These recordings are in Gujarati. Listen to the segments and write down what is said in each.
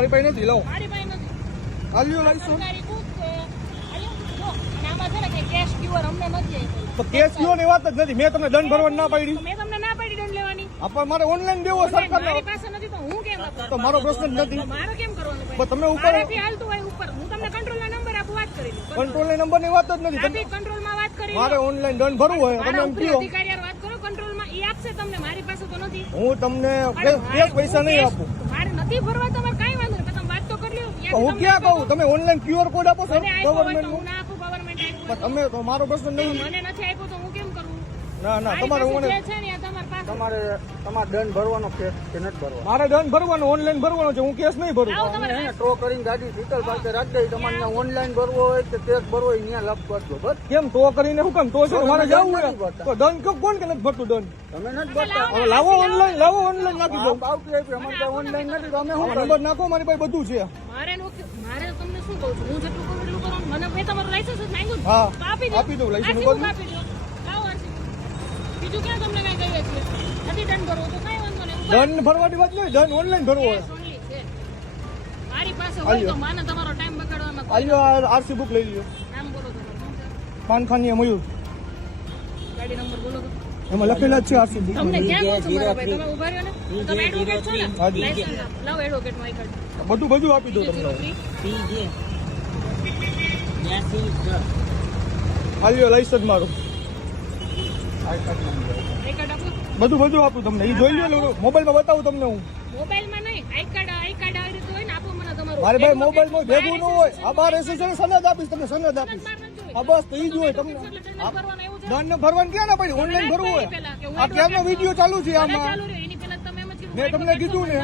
મારી પાસે નથી. લાવો મારી પાસે નથી. આલ્યો લાઈસન્સ. સરકારી બુક છે. આલ્યો જો. અને આમાં છે ને કે કેશ ક્યુઆર અમને નથી આપ્યો. તો કેસ લ્યો ની વાત જ નથી. મેં તમને દંડ ભરવાની ના પાડી. તો મેં તમને ના પાડી દંડ લેવાની. આપણ મારે ઓનલાઈન દેવો સરકાર. મારી પાસે નથી તો હું કેમ આપું? તો મારો પ્રશ્ન જ નથી. મારે કેમ કરવાનું પણ ભાઈ? તમે ઉપર મારાથી હાલતું હોય ઉપર. હું તમને કંટ્રોલના નંબર આપું, વાત કરી લો. કંટ્રોલ નંબર ની વાત જ નથી. આપી કંટ્રોલમાં વાત કરી લો. મારે ઓનલાઈન દંડ ભરવું હોય તમે મારા એમ ઉપરી કહો. અધિકારી હારે વાત કરો, કંટ્રોલમાં ઈ આપશે તમને. મારી પાસે તો નથી. હું તમને એક પૈસા નહીં આપું. મારે નથી ભરવા તમારે કાંઈ વાંધો નહીં. તમે વાત તો કરી લો. તો હું ક્યાં કહું? તમે ઓનલાઈન ક્યુઆર કોડ આપો છો મને આપ્યો હોય તો ગવર્મેન્ટ હું ના આપું. ગવર્મેન્ટ આપ્યું હોય તમે તો મારો પ્રશ્ન તો. નહીં. મને નથી આપ્યો તો હું કેમ કરું? ના ના મારી તમારે પાસે મને જે છે ને આ તમારી પાસે. તમારે દંડ ભરવાનો કે નથી ભરવાનો? મારે દંડ ભરવાનો ઓનલાઈન ભરવાનો છે. હું કેસ નહીં ભરું. આવો તમારે એને ટ્રો કરીને ગાડી સીટલ પાસે રાખી દઈ. તમારે ત્યાં ઓનલાઈન ભરવો હોય કે કેશ ભરવો હોય ત્યાં લખ કરજો. બસ કેમ તો કરીને શું કામ? તો છે ને મારે જવું હોય તો દંડ કોણ કે નથી ભરતું દંડ? તમે નથી ભરતા. હવે લાવો ઓનલાઈન નાખી દો. આવતી આપી અમારે ત્યાં ઓનલાઈન નથી તો અમે શું નંબર નાખો મારી પાસે બધું છે. મારે તમને શું કહું છું? હું જેટલું કરું એટલું કરો. મને મેં તમારું લાયસન્સ જ માંગ્યું ને. હા તો આપી દો. આપી દઉં લાઈસન્સ આરસી ઉપર. બુક આપી દો. લાવો આરસી બુક. બીજું ક્યાં તમને કઈ કહીએ છીએ? નથી દંડ ભરવો તો કઈ વાંધો નહીં. દંડ ભરવાની વાત નહીં. દંડ ઓનલાઈન ભરવો હોય. Cash only છે. મારી પાસે હોય તો માને તમારો ટાઈમ બગાડવામાં કોઈ આલ્યો આરસી બુક લઈ લ્યો. નામ બોલો તમારું. શું છે? પાનખાની મયુર ગાડી નંબર બોલો તો. એમાં લખેલા જ છે આરસી બુક. તમને ક્યાં કહું છું મારા ભાઈ? તમે ઉભા રહ્યો ને. તમે એડવોકેટ છો ને? હાજી. લાયસન્સ આપો. લાવો એડવોકેટ માં કાર્ડ. બધું આપી દો તમને. 03. આલ્યો લાઈસન્સ મારું. આઈ કાર્ડ આપો. બધું આપું તમને. એ જોઈ લો. મોબાઈલમાં બતાવું તમને હું. મોબાઈલમાં નહીં. આઈ કાર્ડ આવી રીતે હોય ને આપો મને તમારું. મારે ભાઈ મોબાઈલમાં ભેગું ન હોય. આ બાર એસોસિએશન સનદ આપીશ તમને. સનદ આપીશ. હા બસ તો ઈ જ હોય તમને. દંડ ભરવાનું ક્યાં ના પડી? ઓનલાઈન ભરવું હોય. આ ક્યારનો વિડીયો ચાલુ છે આમાં. મેં તમને કીધું ને.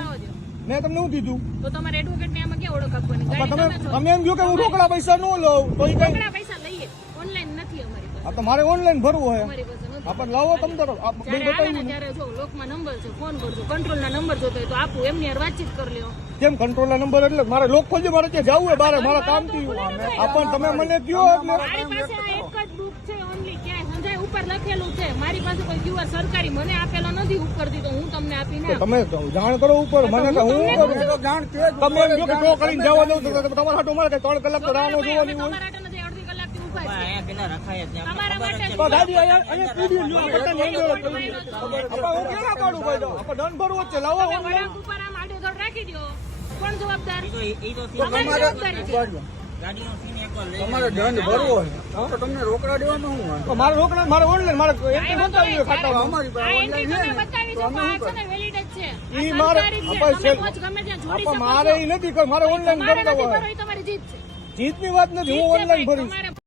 મેં તમને શું કીધું? તો તમારે એડવોકેટ ને આમાં ક્યાં ઓળખ આપવાની? પણ ગાડી તમે તમે છો. તમે એમ કહો કે હું રોકડા પૈસા ન લઉં તો ઈ કઈ. રોકડા પૈસા લઈએ. ઓનલાઈન નથી અમારી પાસે. આ તો મારે ઓનલાઈન ભરવું હોય. અમારી પાસે નથી. આપણે લાવો તમે તો આ બિલ જ્યારે આવે બતાવ્યું ને ને. ત્યારે જો લોકમાં નંબર છે, ફોન કરજો. કંટ્રોલના નંબર જોતો હોય તો આપું. એમની હારે વાતચીત કરી લ્યો. કેમ કંટ્રોલના નંબર એટલે મારે લોક ખોલજો. મારે ત્યાં જવું હોય બારે. મારા કામથી આ પણ તમે મને કયો એટલે મારી પાસે આ એક જ બુક છે ઓનલી. ક્યાંય સંજય ઉપર લખેલું છે. મારી પાસે કોઈ ક્યુઆર સરકારી મને આપેલો નથી ઉપરથી તો હું તમને આપીને આપું. તમે જાણ કરો ઉપર. મને તો હું કરું. જાણ કે તમે એમ કહો કે ટો કરીને જવા દઉં તો તમારા હાટું મારે 3 કલાક તો રાહ ન જોવાની હોય. તમારા માટે નથી. અડધી કલાકથી ઊભા છે. તમારા માટે તો ગાડી અહીંયા સ્ટુડિયો લ્યો. કરતા નહીં લ્યો. આપણે હું ક્યાં કાઢું ભાઈ? આપણે દંડ ભરવો જ છે. લાવો તમે ઓનલાઈન. વળાંક ઉપર આમ આડેધડ રાખી દો. કોણ જવાબદાર? તમારે જવાબદારી છે. તમારે દંડ ભરવો હોય તો તમને રોકડા દેવામાં શું વાંધો? તો મારે રોકડા મારે ઓનલાઈન મારે એન્ટ્રી નોંધાવી હોય ખાતામાં. અમારી આ પાસે એન્ટ્રી ઓનલાઈન તમે બતાવી છો. આ છે ને વેલિડ જ છે. આ ઈ મારે સરકારી છે. આપણે તમે પોચ ગમે ત્યાં જોડી પણ શકો મારે છો. ઈ નથી કર. મારે ઓનલાઈન તમારે કરતા નથી હોય. ભરવું એ તમારી જીત છે. જીતની વાત નથી. હું ઓનલાઈન ભરીશ. તમારે